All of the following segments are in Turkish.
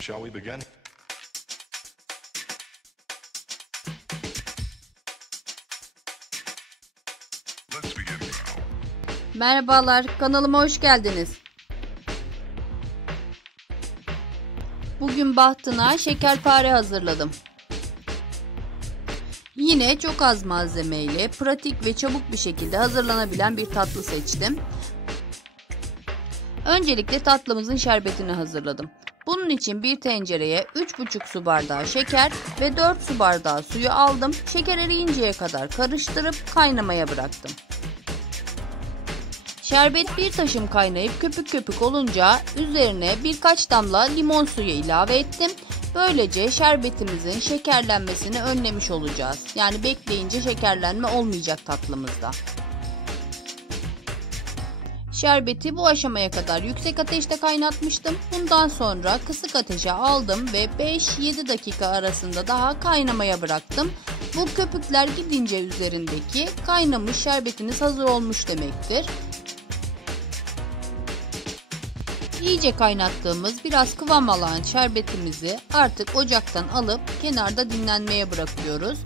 Shall we begin? Let's begin now. Merhabalar, kanalıma hoş geldiniz. Bugün bahtına şekerpare hazırladım. Yine çok az malzemeyle pratik ve çabuk bir şekilde hazırlanabilen bir tatlı seçtim. Öncelikle tatlımızın şerbetini hazırladım. Bunun için bir tencereye 3,5 su bardağı şeker ve 4 su bardağı suyu aldım. Şeker eriyinceye kadar karıştırıp kaynamaya bıraktım. Şerbet bir taşım kaynayıp köpük köpük olunca üzerine birkaç damla limon suyu ilave ettim. Böylece şerbetimizin şekerlenmesini önlemiş olacağız. Yani bekleyince şekerlenme olmayacak tatlımızda. Şerbeti bu aşamaya kadar yüksek ateşte kaynatmıştım. Bundan sonra kısık ateşe aldım ve 5-7 dakika arasında daha kaynamaya bıraktım. Bu köpükler gidince üzerindeki kaynamış şerbetiniz hazır olmuş demektir. İyice kaynattığımız biraz kıvam alan şerbetimizi artık ocaktan alıp kenarda dinlenmeye bırakıyoruz.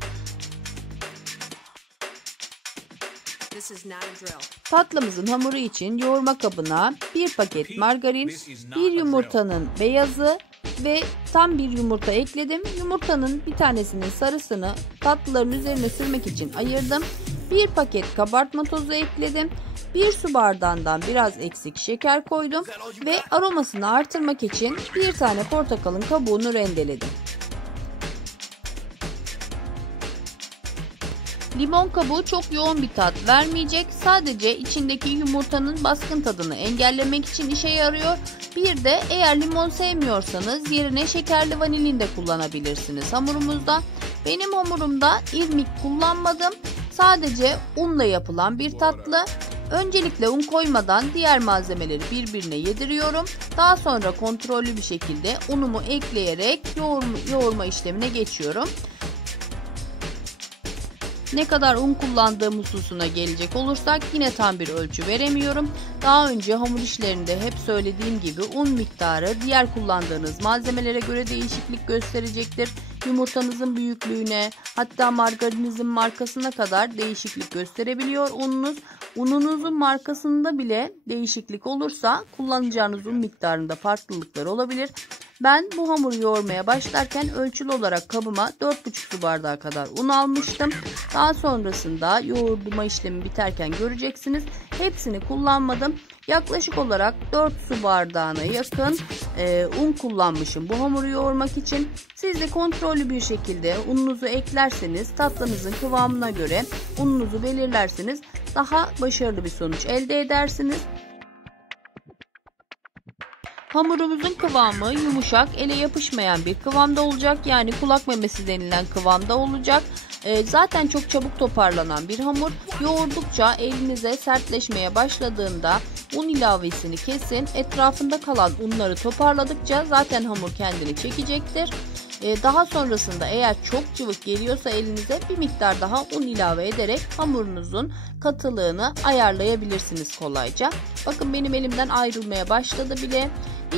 Tatlımızın hamuru için yoğurma kabına 1 paket margarin, 1 yumurtanın beyazı ve tam bir yumurta ekledim. Yumurtanın bir tanesinin sarısını tatlıların üzerine sürmek için ayırdım. 1 paket kabartma tozu ekledim. 1 su bardağından biraz eksik şeker koydum ve aromasını artırmak için bir tane portakalın kabuğunu rendeledim. Limon kabuğu çok yoğun bir tat vermeyecek. Sadece içindeki yumurtanın baskın tadını engellemek için işe yarıyor. Bir de eğer limon sevmiyorsanız yerine şekerli vanilin de kullanabilirsiniz hamurumuzda. Benim hamurumda irmik kullanmadım. Sadece unla yapılan bir tatlı. Öncelikle un koymadan diğer malzemeleri birbirine yediriyorum. Daha sonra kontrollü bir şekilde unumu ekleyerek yoğurma işlemine geçiyorum. Ne kadar un kullandığım hususuna gelecek olursak yine tam bir ölçü veremiyorum. Daha önce hamur işlerinde hep söylediğim gibi un miktarı diğer kullandığınız malzemelere göre değişiklik gösterecektir. Yumurtanızın büyüklüğüne, hatta margarininizin markasına kadar değişiklik gösterebiliyor ununuz. Ununuzun markasında bile değişiklik olursa kullanacağınız un miktarında farklılıklar olabilir. Ben bu hamuru yoğurmaya başlarken ölçülü olarak kabıma 4,5 su bardağı kadar un almıştım. Daha sonrasında yoğurma işlemi biterken göreceksiniz. Hepsini kullanmadım. Yaklaşık olarak 4 su bardağına yakın un kullanmışım bu hamuru yoğurmak için. Siz de kontrollü bir şekilde ununuzu eklerseniz, tatlınızın kıvamına göre ununuzu belirlerseniz daha başarılı bir sonuç elde edersiniz. Hamurumuzun kıvamı yumuşak, ele yapışmayan bir kıvamda olacak. Yani kulak memesi denilen kıvamda olacak. Zaten çok çabuk toparlanan bir hamur. Yoğurdukça elinize sertleşmeye başladığında un ilavesini kesin. Etrafında kalan unları toparladıkça zaten hamur kendini çekecektir. Daha sonrasında eğer çok cıvık geliyorsa elinize bir miktar daha un ilave ederek hamurunuzun katılığını ayarlayabilirsiniz kolayca. Bakın benim elimden ayrılmaya başladı bile.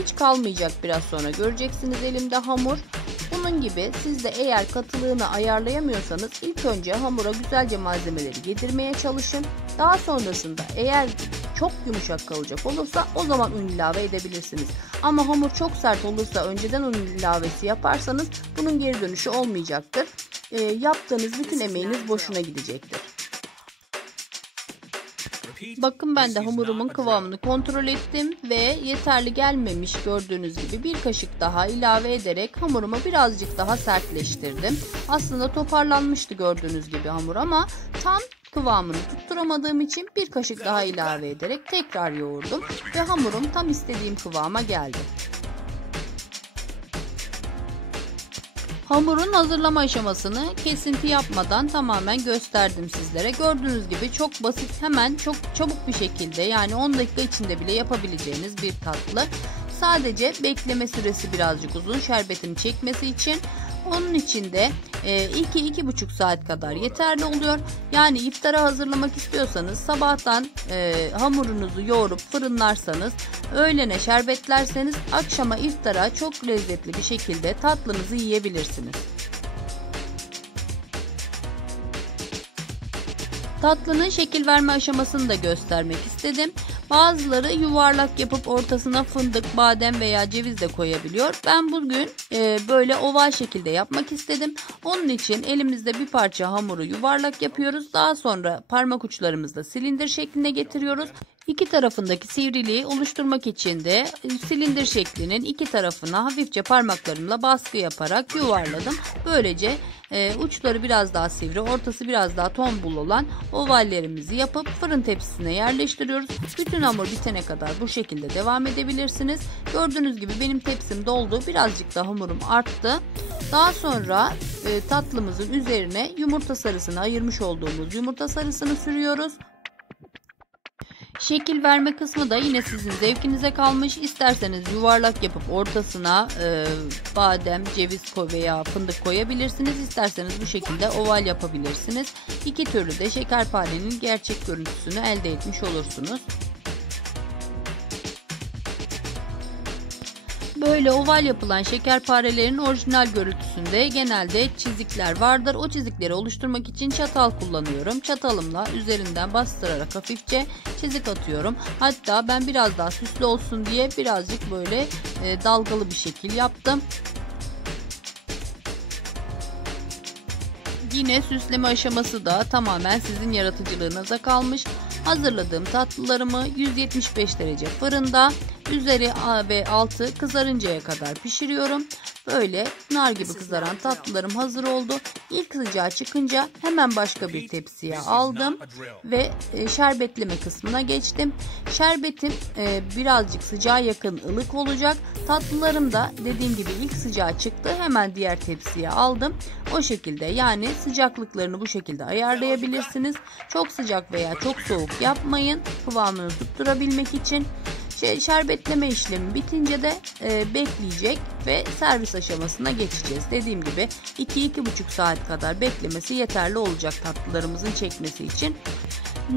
Hiç kalmayacak, biraz sonra göreceksiniz elimde hamur. Bunun gibi siz de eğer katılığını ayarlayamıyorsanız ilk önce hamura güzelce malzemeleri yedirmeye çalışın. Daha sonrasında eğer çok yumuşak kalacak olursa o zaman un ilave edebilirsiniz. Ama hamur çok sert olursa önceden un ilavesi yaparsanız bunun geri dönüşü olmayacaktır. Yaptığınız bütün emeğiniz boşuna gidecektir. Bakın ben de hamurumun kıvamını kontrol ettim ve yeterli gelmemiş gördüğünüz gibi bir kaşık daha ilave ederek hamurumu birazcık daha sertleştirdim. Aslında toparlanmıştı gördüğünüz gibi hamur ama tam kıvamını tutturamadığım için bir kaşık daha ilave ederek tekrar yoğurdum ve hamurum tam istediğim kıvama geldi. Hamurun hazırlama aşamasını kesinti yapmadan tamamen gösterdim sizlere. Gördüğünüz gibi çok basit, hemen çok çabuk bir şekilde, yani 10 dakika içinde bile yapabileceğiniz bir tatlı. Sadece bekleme süresi birazcık uzun şerbetini çekmesi için. Onun için de 2-2,5 saat kadar yeterli oluyor. Yani iftara hazırlamak istiyorsanız sabahtan hamurunuzu yoğurup fırınlarsanız, öğlene şerbetlerseniz akşama iftara çok lezzetli bir şekilde tatlınızı yiyebilirsiniz. Tatlının şekil verme aşamasını da göstermek istedim. Bazıları yuvarlak yapıp ortasına fındık, badem veya ceviz de koyabiliyor. Ben bugün böyle oval şekilde yapmak istedim. Onun için elimizde bir parça hamuru yuvarlak yapıyoruz. Daha sonra parmak uçlarımızla silindir şekline getiriyoruz. İki tarafındaki sivriliği oluşturmak için de silindir şeklinin iki tarafına hafifçe parmaklarımla baskı yaparak yuvarladım. Böylece uçları biraz daha sivri, ortası biraz daha tombul olan ovallerimizi yapıp fırın tepsisine yerleştiriyoruz. Bütün hamur bitene kadar bu şekilde devam edebilirsiniz. Gördüğünüz gibi benim tepsim doldu. Birazcık da hamurum arttı. Daha sonra tatlımızın üzerine yumurta sarısını, ayırmış olduğumuz yumurta sarısını sürüyoruz. Şekil verme kısmı da yine sizin zevkinize kalmış. İsterseniz yuvarlak yapıp ortasına badem, ceviz veya fındık koyabilirsiniz. İsterseniz bu şekilde oval yapabilirsiniz. İki türlü de şekerparenin gerçek görüntüsünü elde etmiş olursunuz. Böyle oval yapılan şekerparelerin orijinal görüntüsünde genelde çizikler vardır. O çizikleri oluşturmak için çatal kullanıyorum. Çatalımla üzerinden bastırarak hafifçe çizik atıyorum. Hatta ben biraz daha süslü olsun diye birazcık böyle dalgalı bir şekil yaptım. Yine süsleme aşaması da tamamen sizin yaratıcılığınıza kalmış. Hazırladığım tatlılarımı 175 derece fırında üzeri ve altı kızarıncaya kadar pişiriyorum. Böyle nar gibi kızaran tatlılarım hazır oldu. İlk sıcağı çıkınca hemen başka bir tepsiye aldım ve şerbetleme kısmına geçtim. Şerbetim birazcık sıcağa yakın ılık olacak. Tatlılarım da dediğim gibi ilk sıcağı çıktı. Hemen diğer tepsiye aldım. O şekilde, yani sıcaklıklarını bu şekilde ayarlayabilirsiniz. Çok sıcak veya çok soğuk yapmayın. Kıvamını tutturabilmek için. Şerbetleme işlemi bitince de bekleyecek ve servis aşamasına geçeceğiz. Dediğim gibi 2-2,5 saat kadar beklemesi yeterli olacak tatlılarımızın çekmesi için.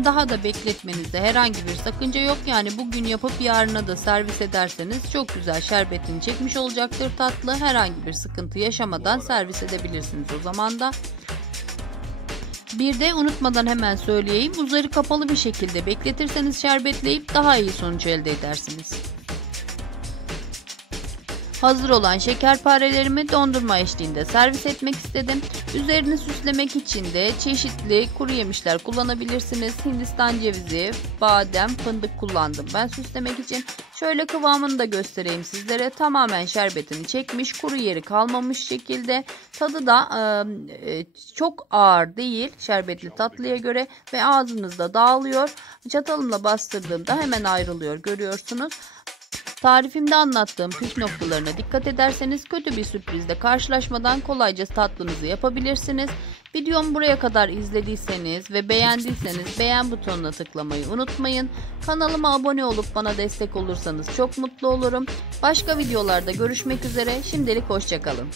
Daha da bekletmenizde herhangi bir sakınca yok. Yani bugün yapıp yarına da servis ederseniz çok güzel şerbetini çekmiş olacaktır tatlı. Herhangi bir sıkıntı yaşamadan servis edebilirsiniz o zaman da. Bir de unutmadan hemen söyleyeyim, üzeri kapalı bir şekilde bekletirseniz şerbetleyip daha iyi sonuç elde edersiniz. Hazır olan şekerparelerimi dondurma eşliğinde servis etmek istedim. Üzerini süslemek için de çeşitli kuru yemişler kullanabilirsiniz. Hindistan cevizi, badem, fındık kullandım ben süslemek için. Şöyle kıvamını da göstereyim sizlere. Tamamen şerbetini çekmiş, kuru yeri kalmamış şekilde. Tadı da çok ağır değil şerbetli tatlıya göre ve ağzınızda dağılıyor. Çatalımla bastırdığımda hemen ayrılıyor, görüyorsunuz. Tarifimde anlattığım püf noktalarına dikkat ederseniz kötü bir sürprizle karşılaşmadan kolayca tatlınızı yapabilirsiniz. Videomu buraya kadar izlediyseniz ve beğendiyseniz beğen butonuna tıklamayı unutmayın. Kanalıma abone olup bana destek olursanız çok mutlu olurum. Başka videolarda görüşmek üzere. Şimdilik hoşça kalın.